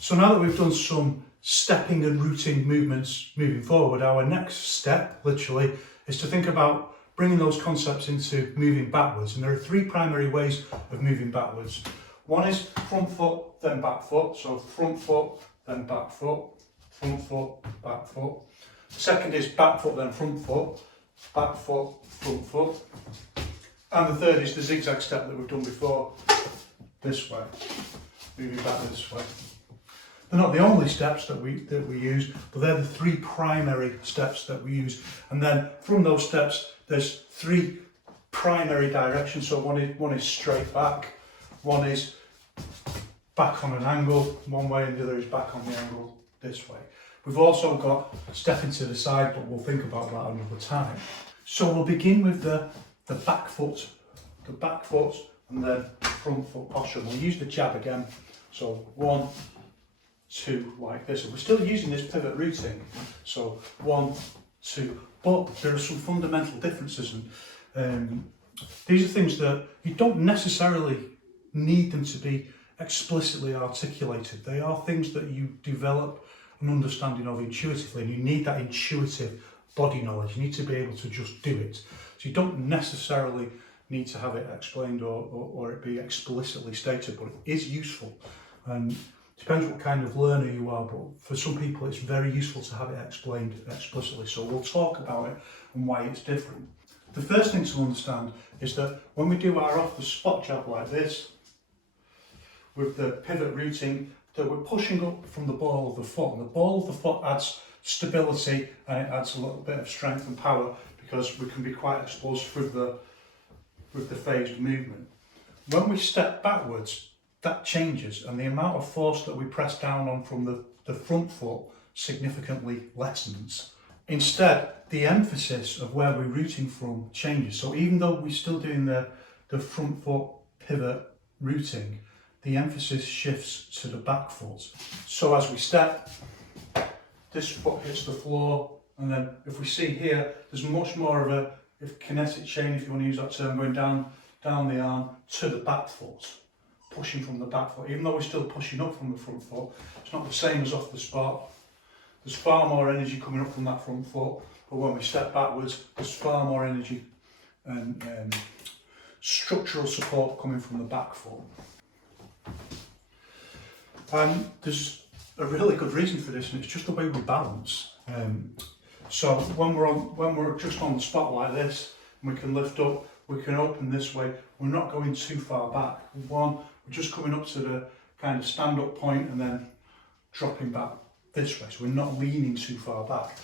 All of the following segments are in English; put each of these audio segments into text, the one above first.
So now that we've done some stepping and rooting movements moving forward, our next step, literally, is to think about bringing those concepts into moving backwards. And there are three primary ways of moving backwards. One is front foot, then back foot. So front foot, then back foot, front foot, back foot. The second is back foot, then front foot, back foot, front foot. And the third is the zigzag step that we've done before, this way, moving back this way. They're not the only steps that we use, but they're the three primary steps that we use. And then from those steps, there's three primary directions. So one is straight back, one is back on an angle one way, and the other is back on the angle this way. We've also got stepping to the side, but we'll think about that another time. So we'll begin with the back foot, and then front foot posture. We'll use the jab again. So 1, 2, like this. And we're still using this pivot rooting. So 1, 2, but there are some fundamental differences, and these are things that you don't necessarily need them to be explicitly articulated. They are things that you develop an understanding of intuitively, and you need that intuitive body knowledge. You need to be able to just do it. So you don't necessarily need to have it explained or it be explicitly stated, but it is useful. And depends what kind of learner you are, but for some people it's very useful to have it explained explicitly. So we'll talk about it and why it's different. The first thing to understand is that when we do our off the spot jab like this, with the pivot rooting, that we're pushing up from the ball of the foot, and the ball of the foot adds stability and it adds a little bit of strength and power because we can be quite explosive with the phased movement. When we step backwards, that changes, and the amount of force that we press down on from the front foot significantly lessens. Instead, the emphasis of where we're rooting from changes. So even though we're still doing the front foot pivot rooting, the emphasis shifts to the back foot. So as we step, this foot hits the floor, and then if we see here, there's much more of a kinetic chain, if you want to use that term, going down the arm to the back foot, pushing from the back foot. Even though we're still pushing up from the front foot, it's not the same as off the spot. There's far more energy coming up from that front foot, but when we step backwards, there's far more energy and structural support coming from the back foot. And there's a really good reason for this, and it's just the way we balance. So when we're just on the spot like this, we can lift up, we can open this way. We're not going too far back. We're just coming up to the kind of stand-up point and then dropping back this way. So we're not leaning too far back.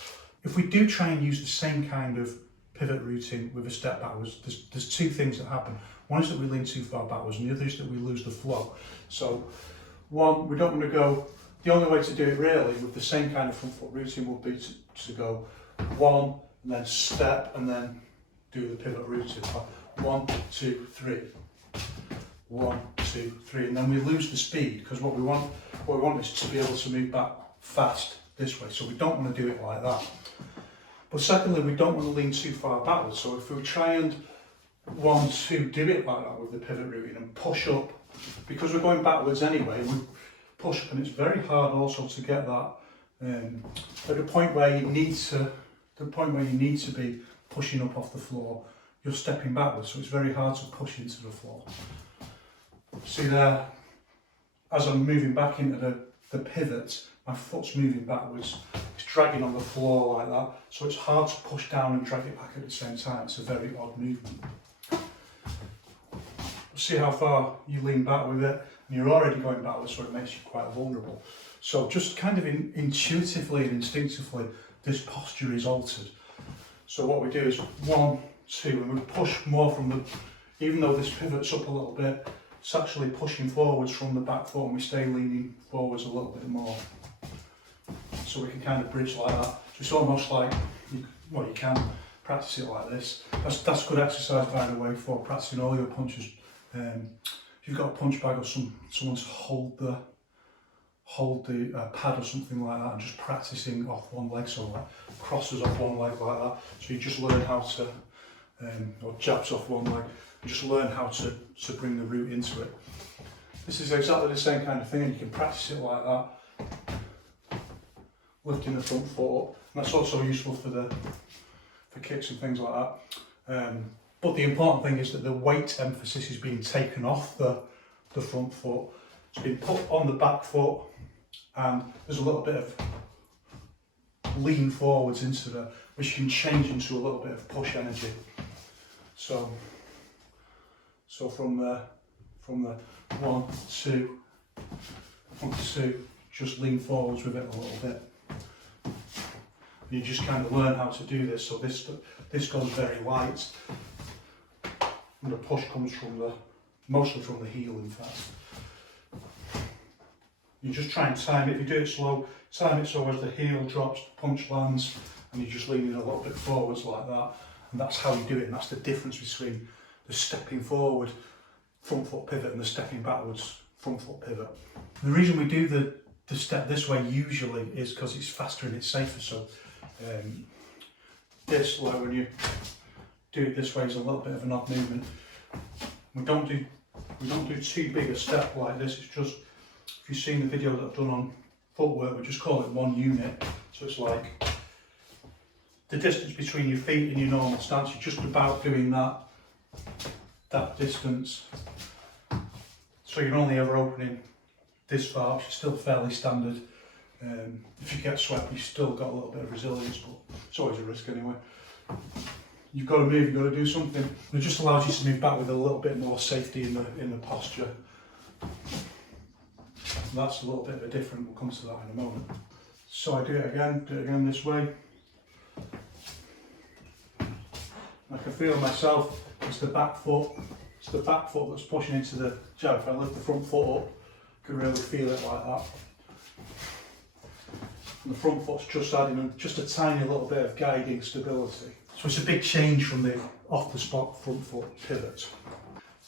If we do try and use the same kind of pivot rooting with a step backwards, there's two things that happen. One is that we lean too far backwards, and the other is that we lose the flow. So one, we don't want to go, the only way to do it really with the same kind of front foot rooting would be to go 1 and then step and then do the pivot rooting. 1, 2, 3. 1, 2, 3, and then we lose the speed, because what we want is to be able to move back fast this way. So we don't want to do it like that. But secondly, we don't want to lean too far backwards. So if we try and do it like that with the pivot rooting and push up, because we're going backwards anyway, we push up, and it's very hard also to get that at the point where you need to be pushing up off the floor. You're stepping backwards, so it's very hard to push into the floor. See there, as I'm moving back into the pivot, my foot's moving backwards. It's dragging on the floor like that, so it's hard to push down and drag it back at the same time. It's a very odd movement. See how far you lean back with it, and you're already going backwards, so it makes you quite vulnerable. So just kind of intuitively and instinctively, this posture is altered. So what we do is 1, 2, and we push more from the, even though this pivots up a little bit, it's actually pushing forwards from the back foot, and we stay leaning forwards a little bit more. So we can kind of bridge like that. So it's almost like, you can practice it like this. That's good exercise, by the way, for practicing all your punches. If you've got a punch bag or someone to hold the pad or something like that, and just practicing off one leg, so like crosses off one leg like that. So you just learn how to, or jabs off one leg, and just learn how to bring the root into it. This is exactly the same kind of thing, and you can practice it like that. lifting the front foot up. And that's also useful for kicks and things like that. But the important thing is that the weight emphasis is being taken off the front foot. It's been put on the back foot, and there's a little bit of lean forwards into there, which can change into a little bit of push energy. So from the 1, 2, 1, 2, just lean forwards with it a little bit. You just kind of learn how to do this. So this goes very light, and the push comes mostly from the heel, in fact. You just try and time it. If you do it slow, time it so as the heel drops, the punch lands, and you just lean it a little bit forwards like that. And that's how you do it, and that's the difference between the stepping forward front foot pivot and the stepping backwards front foot pivot. The reason we do the step this way usually is because it's faster and it's safer. So this, like when you do it this way, is a little bit of an odd movement. We don't do too big a step like this. It's just, if you've seen the video that I've done on footwork, we just call it 1 unit. So it's like the distance between your feet and your normal stance. You're just about doing that distance. So you're only ever opening this far, which is still fairly standard. If you get swept, you've still got a little bit of resilience, but it's always a risk anyway. You've got to move, you've got to do something. It just allows you to move back with a little bit more safety in the posture. And that's a little bit of a different, we'll come to that in a moment. So I do it again this way. I can feel myself, it's the back foot that's pushing into the jab. If I lift the front foot up, I can really feel it like that. And the front foot's just adding just a tiny little bit of guiding stability. So it's a big change from the off the spot front foot pivot.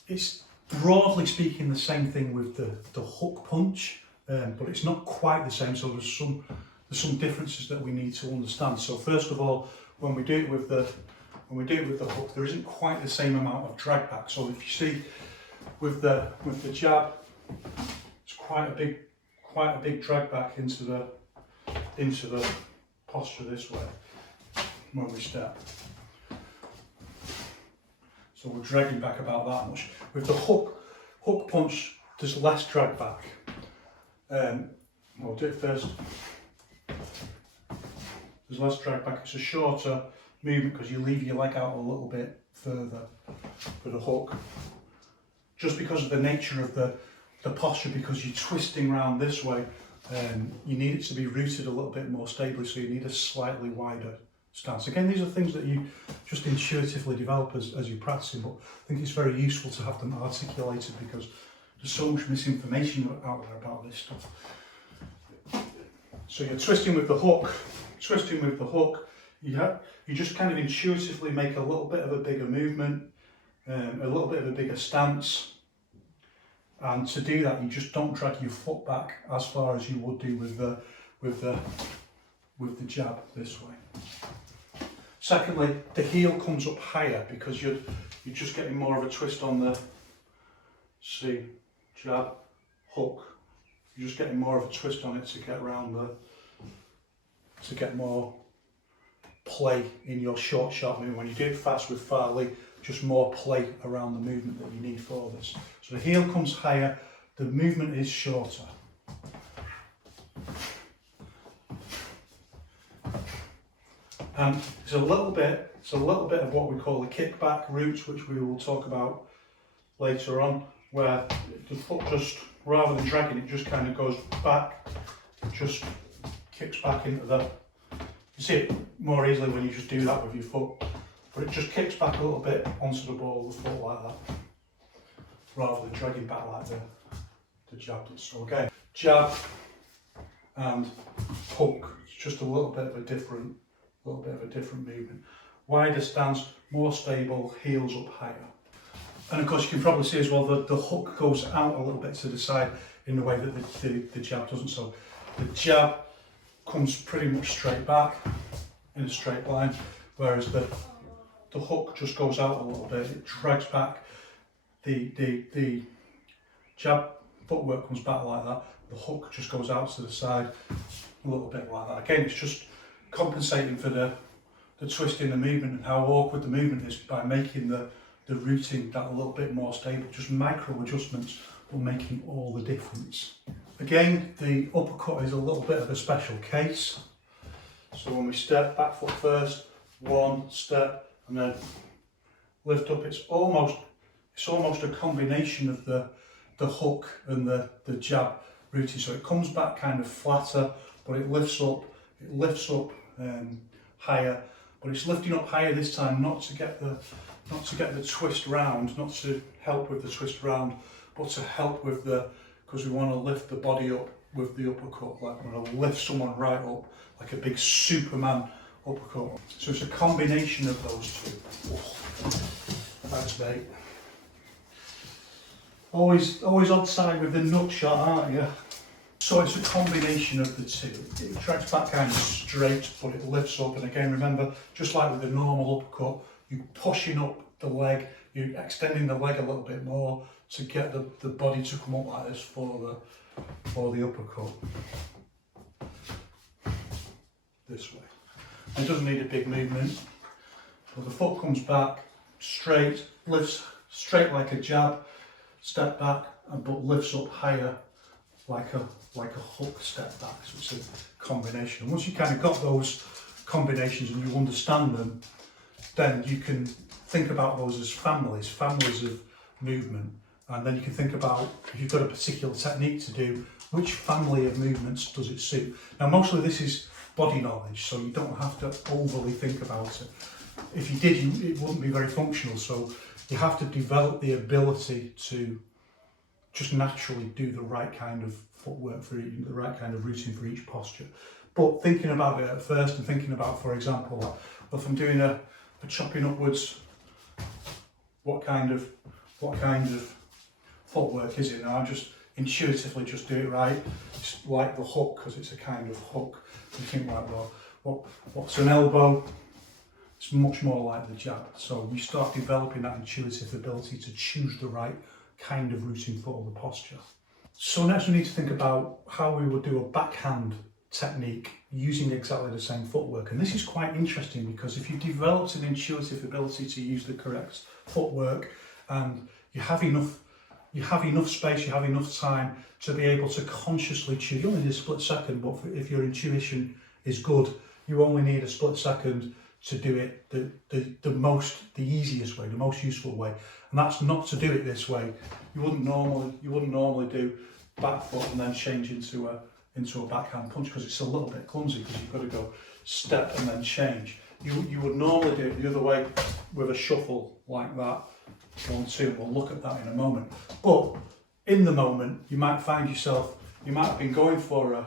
It's broadly speaking the same thing with the hook punch, but it's not quite the same. So there's some differences that we need to understand. So first of all, when we do it with the hook, there isn't quite the same amount of drag back. So if you see with the jab, it's quite a big drag back into the posture this way when we step. So we're dragging back about that much. With the hook punch, there's less drag back. We'll do it first. There's less drag back. It's a shorter movement because you leave your leg out a little bit further with a hook. Just because of the nature of the posture, because you're twisting around this way, you need it to be rooted a little bit more stably, so you need a slightly wider stance. Again, these are things that you just intuitively develop as you're practicing, but I think it's very useful to have them articulated because there's so much misinformation out there about this stuff. So you're twisting with the hook, you just kind of intuitively make a little bit of a bigger movement, a little bit of a bigger stance. And to do that, you just don't drag your foot back as far as you would do with the jab this way. Secondly, the heel comes up higher because you're just getting more of a twist on the jab, hook. You're just getting more of a twist on it to get around to get more play in your short, sharp movement. When you do it fast with Farley, just more play around the movement that you need for this. So the heel comes higher, the movement is shorter. And it's a little bit of what we call the kickback route, which we will talk about later on, where the foot just, rather than dragging it, just kind of goes back, just kicks back into the, you see it more easily when you just do that with your foot, but it just kicks back a little bit onto the ball of the foot like that, rather than dragging back like the jab does. So again, jab and hook, it's just a little bit of a different movement. Wider stance, more stable, heels up higher. And of course you can probably see as well that the hook goes out a little bit to the side in the way that the jab doesn't. So the jab comes pretty much straight back in a straight line, whereas the hook just goes out a little bit, it drags back. The jab footwork comes back like that, the hook just goes out to the side. a little bit like that. Again, it's just compensating for the twist in the movement and how awkward the movement is by making the rooting that a little bit more stable. Just micro adjustments will making all the difference. Again, the uppercut is a little bit of a special case. So when we step back foot first, one step, and then lift up, it's almost a combination of the hook and the jab rooting. So it comes back kind of flatter, but it lifts up higher. But it's lifting up higher this time, not to get the twist round, not to help with the twist round, but to help with because we want to lift the body up with the uppercut. Like we want to lift someone right up, like a big Superman uppercut. So it's a combination of those two. Thanks, mate. Always on side with the nut shot, aren't you? So it's a combination of the two. It tracks back kind of straight, but it lifts up. And again, remember, just like with the normal uppercut, you're pushing up the leg, you're extending the leg a little bit more to get the body to come up like this for the uppercut. This way. And it doesn't need a big movement. So the foot comes back straight, lifts straight like a jab, step back, but lifts up higher like a hook step back. So it's a combination. And once you kind of got those combinations and you understand them, then you can think about those as families of movement. And then you can think about, if you've got a particular technique to do, which family of movements does it suit? Now, mostly this is body knowledge, so you don't have to overly think about it. If you did, it wouldn't be very functional. So you have to develop the ability to just naturally do the right kind of footwork for the right kind of routine for each posture. But thinking about it at first and thinking about, for example, well, if I'm doing a chopping upwards, what kind of footwork is it? Now I just intuitively just do it right. It's like the hook, because it's a kind of hook. You think like, well, what's an elbow? It's much more like the jab. So you start developing that intuitive ability to choose the right kind of routine foot or the posture. So next we need to think about how we would do a backhand technique using exactly the same footwork. And this is quite interesting because if you developed an intuitive ability to use the correct footwork and you have enough space, you have enough time to be able to consciously choose, you only need a split second, but if your intuition is good, you only need a split second to do it the easiest way, the most useful way. And that's not to do it this way. You wouldn't normally do back foot and then change into a backhand punch, because it's a little bit clumsy, because you've got to go step and then change. You would normally do it the other way with a shuffle like that. 1, 2, we'll look at that in a moment. But in the moment, you might find yourself, you might have been going for a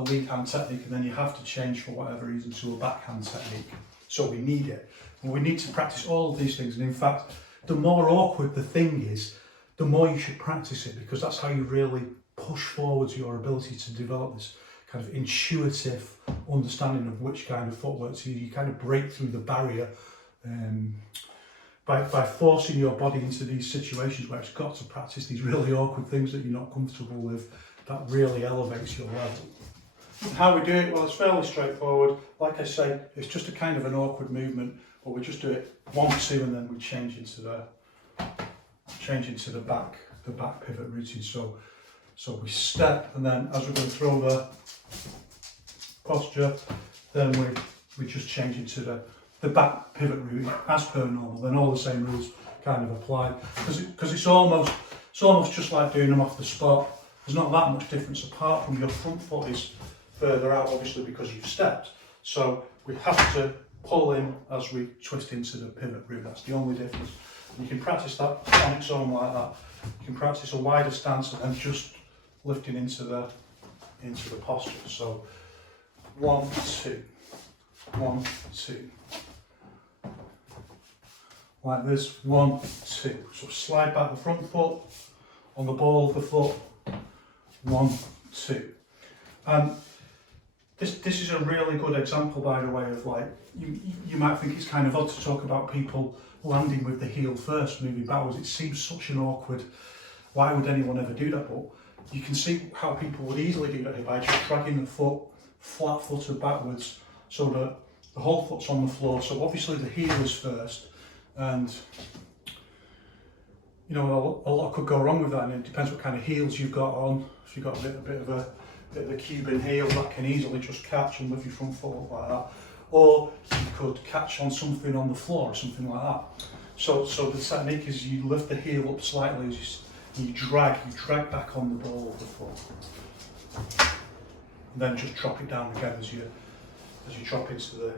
lead hand technique, and then you have to change for whatever reason to a backhand technique. So we need it. And we need to practice all of these things. And in fact, the more awkward the thing is, the more you should practice it, because that's how you really push forwards your ability to develop this kind of intuitive understanding of which kind of footwork to use. You kind of break through the barrier by forcing your body into these situations where it's got to practice these really awkward things that you're not comfortable with. That really elevates your level. How we do it? Well, it's fairly straightforward. Like I say, it's just a kind of an awkward movement, but we just do it 1, 2, and then we change into the back pivot routine. So we step, and then as we're going through the posture, then we just change into the back pivot routine as per normal. Then all the same rules kind of apply, because it's almost just like doing them off the spot. There's not that much difference, apart from your front foot is further out, obviously, because you've stepped. So we have to pull in as we twist into the pivot route. That's the only difference. And you can practice that on its own like that. You can practice a wider stance and then just lifting into the posture. So 1, 2, 1, 2. Like this, 1, 2. So slide back the front foot on the ball of the foot. 1, 2. And this is a really good example, by the way, of like, you might think it's kind of odd to talk about people landing with the heel first, moving backwards. It seems such an awkward, why would anyone ever do that? But you can see how people would easily do that here by just dragging the foot flat footed backwards so that the whole foot's on the floor. So obviously the heel is first, and you know, a lot could go wrong with that, and it depends what kind of heels you've got on. If you've got a bit of a Cuban heel, that can easily just catch and lift your front foot up like that. Or you could catch on something on the floor or something like that. So the technique is you lift the heel up slightly as you drag back on the ball of the foot. And then just drop it down again as you drop into the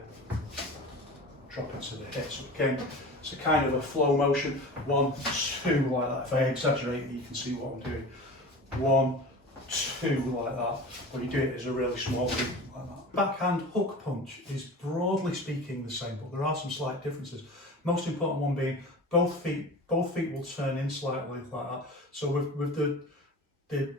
hit. So again, it's a kind of a flow motion. 1, 2 like that. If I exaggerate, you can see what I'm doing. 1, 2 like that. But you do it as a really small movement like that. Backhand hook punch is broadly speaking the same, but there are some slight differences. Most important one being both feet will turn in slightly like that. So with the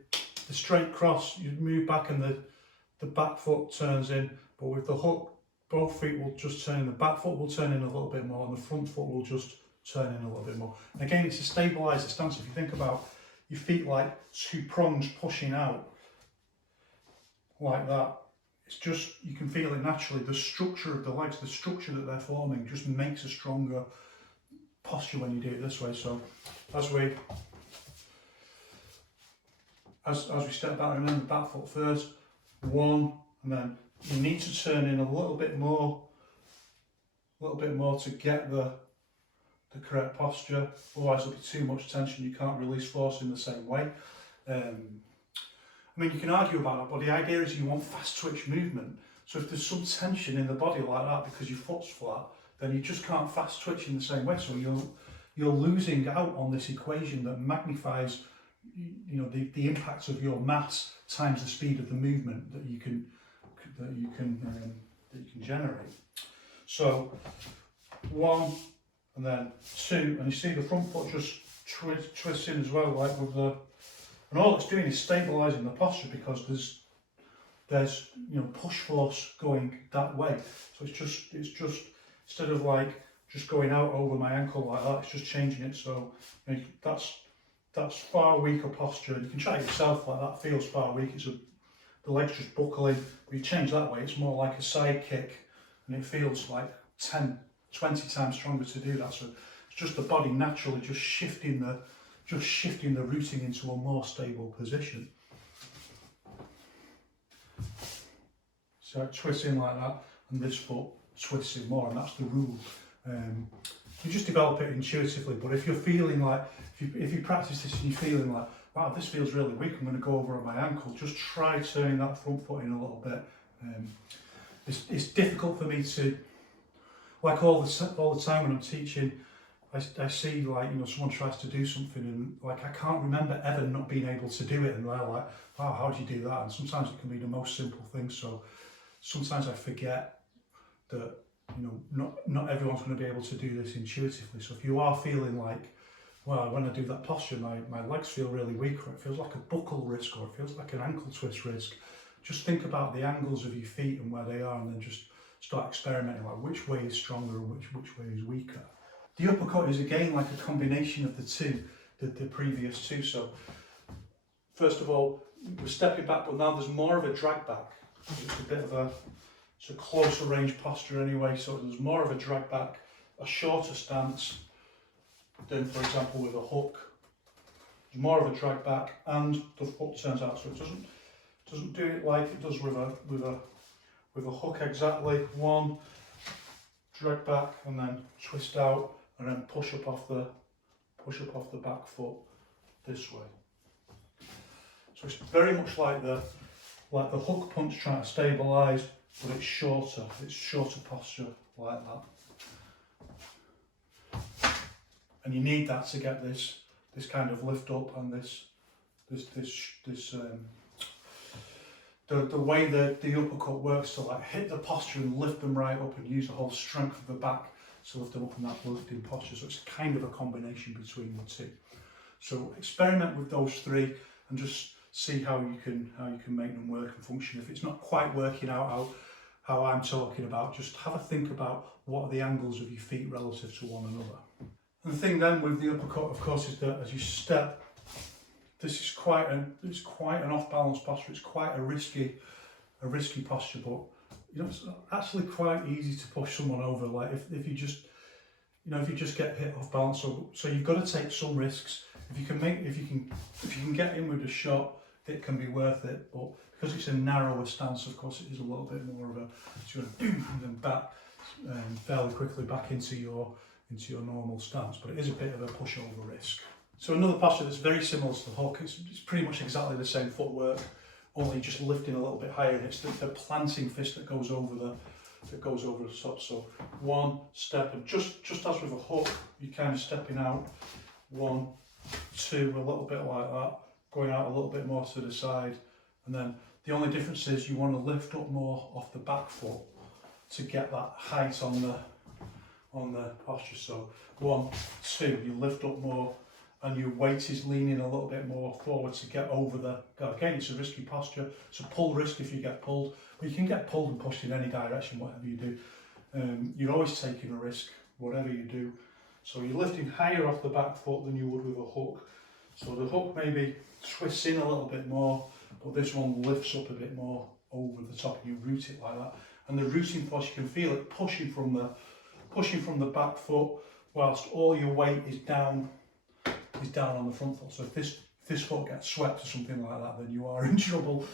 straight cross, you move back and the back foot turns in, but with the hook, both feet will just turn in. The back foot will turn in a little bit more, and the front foot will just turn in a little bit more. And again, it's a stabiliser stance. If you think about your feet like 2 prongs pushing out like that, it's just, you can feel it naturally. The structure of the legs, the structure that they're forming just makes a stronger posture when you do it this way. So as we step back, remember the back foot first, 1, and then you need to turn in a little bit more to get the correct posture. Otherwise there'll be too much tension, you can't release force in the same way. I mean, you can argue about that, but the idea is you want fast twitch movement. So if there's some tension in the body like that because your foot's flat, then you just can't fast twitch in the same way. So you're losing out on this equation that magnifies, you know, the impact of your mass times the speed of the movement that you can generate. So 1 and then 2, and you see the front foot just twists in as well, like with the. And all it's doing is stabilising the posture because there's you know, push force going that way. So it's just instead of like just going out over my ankle like that, it's just changing it. So you know, that's far weaker posture. You can try it yourself like that. Feels far weak. The legs just buckling. But you change that way, it's more like a side kick, and it feels like 10, 20 times stronger to do that. So it's just the body naturally just shifting the routing into a more stable position. So it twists in like that, and this foot twists in more, and that's the rule. You just develop it intuitively, but if you're feeling like, if you practice this and you're feeling like, wow, this feels really weak, I'm going to go over at my ankle, just try turning that front foot in a little bit. It's difficult for me to, like all the time when I'm teaching, I see, like, you know, someone tries to do something and like I can't remember ever not being able to do it, and they're like, wow, how do you do that? And sometimes it can be the most simple thing. So sometimes I forget that, you know, not everyone's going to be able to do this intuitively. So if you are feeling like, well, when I do that posture, my legs feel really weak, or it feels like a buckle risk, or it feels like an ankle twist risk, just think about the angles of your feet and where they are, and then just start experimenting, like which way is stronger and which way is weaker. The uppercut is again like a combination of the previous two. So first of all, we're stepping back, but now there's more of a drag back. It's a closer range posture anyway, so there's more of a drag back, a shorter stance than, for example, with a hook. There's more of a drag back, and the foot turns out, so it doesn't do it like it does with a hook exactly. 1, drag back, and then twist out, and then push up off the back foot this way. So it's very much like the hook punch trying to stabilise, but it's shorter posture like that. And you need that to get this kind of lift up, and the way the uppercut works to like hit the posture and lift them right up, and use the whole strength of the back to lift them up in that lifting posture. So it's kind of a combination between the two. So experiment with those 3 and just see how you can make them work and function. If it's not quite working out how I'm talking about, just have a think about what are the angles of your feet relative to one another. And the thing then with the uppercut, of course, is that as you step this is quite an off balance posture. It's quite a risky posture, but you know, it's actually quite easy to push someone over. Like if you just get hit off balance, so you've got to take some risks. If you can get in with a shot, it can be worth it. But because it's a narrower stance, of course, it is a little bit more of a sort of boom and then back fairly quickly back into your normal stance. But it is a bit of a pushover risk. So another posture that's very similar to the hook. It's pretty much exactly the same footwork, only just lifting a little bit higher. And it's the planting fist that goes over the top. So one step, and just as with a hook, you're kind of stepping out, 1, 2, a little bit like that, going out a little bit more to the side, and then the only difference is you want to lift up more off the back foot to get that height on the posture. So 1, 2, you lift up more, and your weight is leaning a little bit more forward to get over the. Again, it's a risky posture. It's a pull risk if you get pulled, but you can get pulled and pushed in any direction, whatever you do. You're always taking a risk, whatever you do. So you're lifting higher off the back foot than you would with a hook. So the hook maybe twists in a little bit more, but this one lifts up a bit more over the top, and you root it like that. And the rooting force, you can feel it pushing from the back foot, whilst all your weight is down on the front foot. So if this foot gets swept or something like that, then you are in trouble.